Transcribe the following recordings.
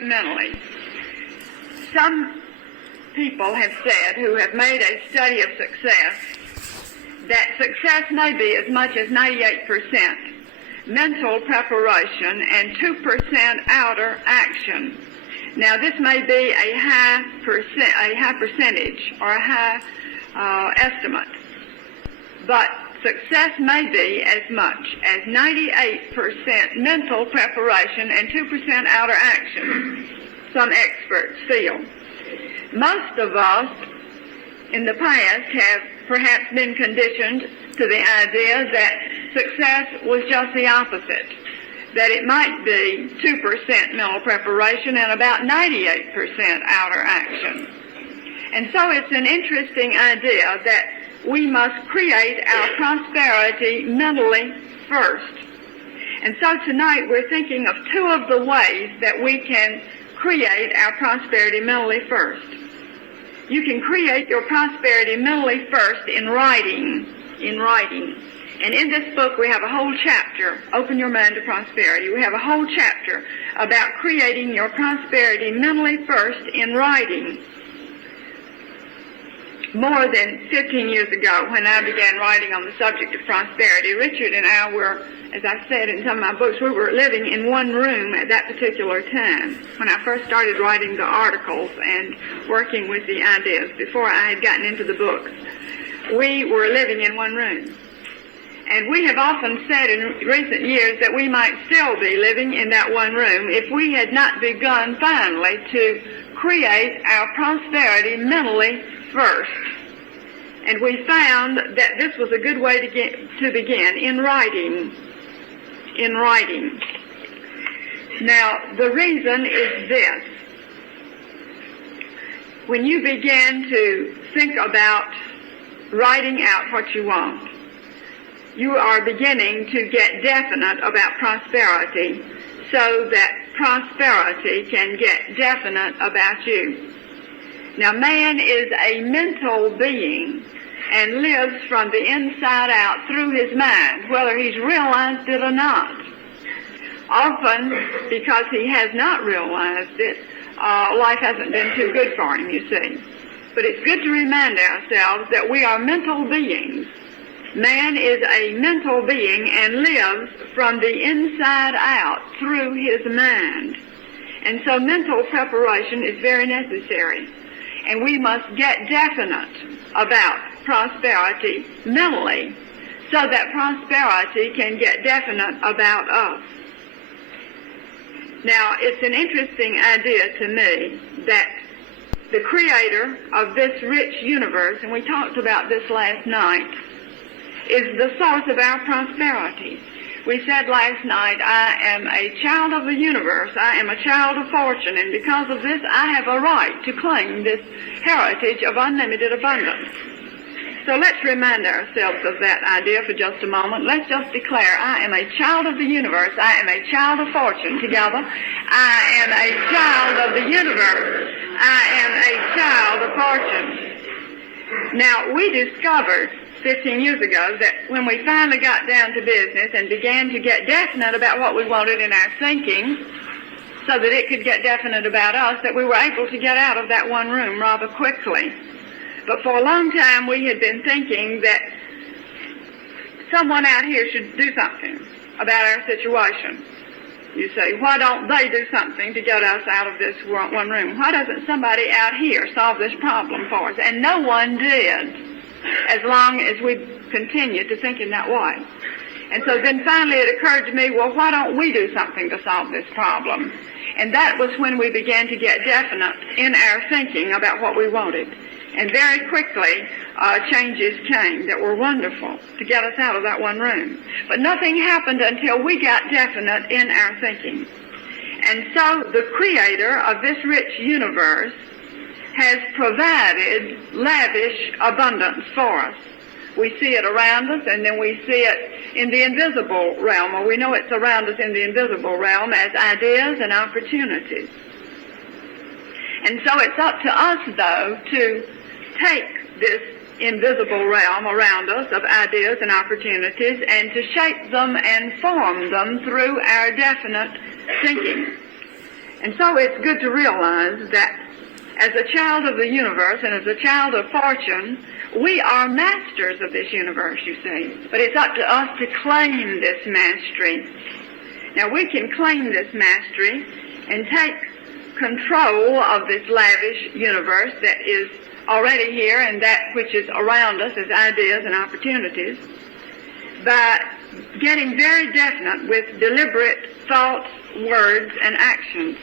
operate mentally. Some people have said, who have made a study of success, that success may be as much as 98% mental preparation and 2% outer action. Now, this may be a high percentage or a high estimate, but success may be as much as 98% mental preparation and 2% outer action, some experts feel. Most of us in the past have perhaps been conditioned to the idea that success was just the opposite, that it might be 2% mental preparation and about 98% outer action. And so it's an interesting idea that we must create our prosperity mentally first. And so tonight we're thinking of two of the ways that we can create our prosperity mentally first. You can create your prosperity mentally first in writing. And in this book we have a whole chapter, Open Your Mind to Prosperity. We have a whole chapter about creating your prosperity mentally first in writing. More than 15 years ago, when I began writing on the subject of prosperity, Richard and I were, as I said in some of my books, we were living in one room at that particular time when I first started writing the articles and working with the ideas before I had gotten into the books. We were living in one room. And we have often said in recent years that we might still be living in that one room if we had not begun finally to create our prosperity mentally first. And we found that this was a good way to begin, in writing. Now, the reason is this. When you begin to think about writing out what you want, you are beginning to get definite about prosperity so that prosperity can get definite about you. Now, man is a mental being and lives from the inside out through his mind, whether he's realized it or not. Often, because he has not realized it, life hasn't been too good for him, you see. But it's good to remind ourselves that we are mental beings. Man is a mental being and lives from the inside out through his mind. And so mental preparation is very necessary. And we must get definite about prosperity mentally so that prosperity can get definite about us. Now, it's an interesting idea to me that the creator of this rich universe, and we talked about this last night, is the source of our prosperity. We said last night, I am a child of the universe. I am a child of fortune, and because of this, I have a right to claim this heritage of unlimited abundance. So let's remind ourselves of that idea for just a moment. Let's just declare, I am a child of the universe. I am a child of fortune. Together, I am a child of the universe. I am a child of fortune. Now, we discovered 15 years ago that when we finally got down to business and began to get definite about what we wanted in our thinking so that it could get definite about us, that we were able to get out of that one room rather quickly. But for a long time we had been thinking that someone out here should do something about our situation. You say, why don't they do something to get us out of this one room? Why doesn't somebody out here solve this problem for us? And no one did, as long as we continued to think in that way. And so then finally it occurred to me, well, why don't we do something to solve this problem? And that was when we began to get definite in our thinking about what we wanted. And very quickly, changes came that were wonderful to get us out of that one room. But nothing happened until we got definite in our thinking. And so the creator of this rich universe has provided lavish abundance for us. We see it around us, and then we see it in the invisible realm, or we know it's around us in the invisible realm as ideas and opportunities. And so it's up to us, though, to take this invisible realm around us of ideas and opportunities and to shape them and form them through our definite thinking. And so it's good to realize that as a child of the universe and as a child of fortune, we are masters of this universe, you see. But it's up to us to claim this mastery. Now, we can claim this mastery and take control of this lavish universe that is already here and that which is around us as ideas and opportunities by getting very definite with deliberate thoughts, words, and actions.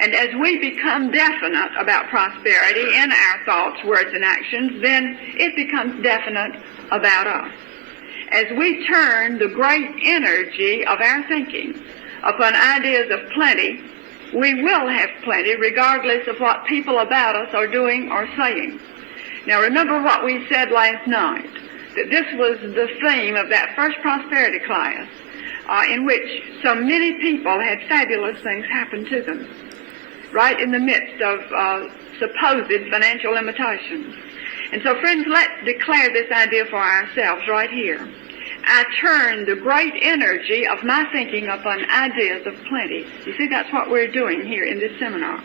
And as we become definite about prosperity in our thoughts, words, and actions, then it becomes definite about us. As we turn the great energy of our thinking upon ideas of plenty, we will have plenty regardless of what people about us are doing or saying. Now remember what we said last night, that this was the theme of that first prosperity class, in which so many people had fabulous things happen to them, right in the midst of supposed financial limitations. And so, friends, let's declare this idea for ourselves right here. I turn the great energy of my thinking upon ideas of plenty. You see, that's what we're doing here in this seminar.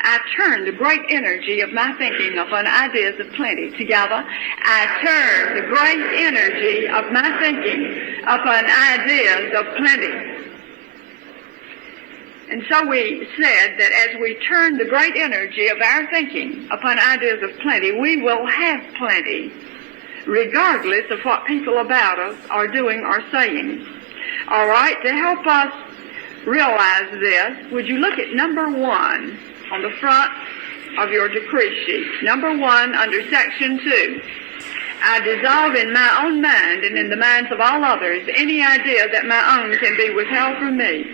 I turn the great energy of my thinking upon ideas of plenty. Together, I turn the great energy of my thinking upon ideas of plenty. And so we said that as we turn the great energy of our thinking upon ideas of plenty, we will have plenty, regardless of what people about us are doing or saying. All right, to help us realize this, would you look at number 1 on the front of your decree sheet? Number 1 under section 2. I dissolve in my own mind and in the minds of all others any idea that my own can be withheld from me.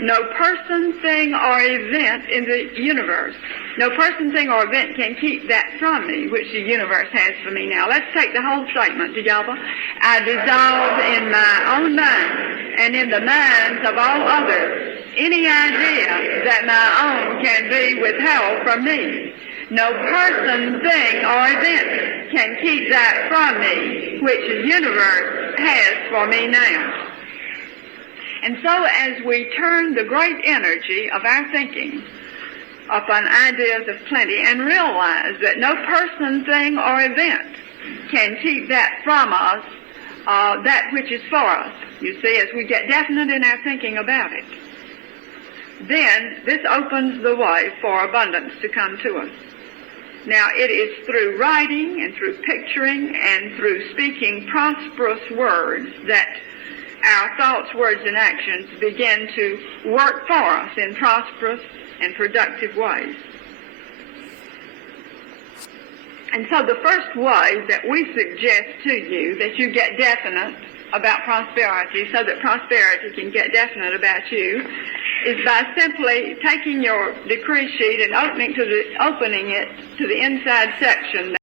No person, thing, or event in the universe, no person, thing, or event can keep that from me, which the universe has for me now. Let's take the whole statement together. I dissolve in my own mind and in the minds of all others any idea that my own can be withheld from me. No person, thing, or event can keep that from me, which the universe has for me now. And so as we turn the great energy of our thinking upon ideas of plenty and realize that no person, thing, or event can keep that from us, that which is for us, you see, as we get definite in our thinking about it, then this opens the way for abundance to come to us. Now, it is through writing and through picturing and through speaking prosperous words that our thoughts, words, and actions begin to work for us in prosperous and productive ways. And so the first way that we suggest to you that you get definite about prosperity so that prosperity can get definite about you is by simply taking your decree sheet and opening it to the inside section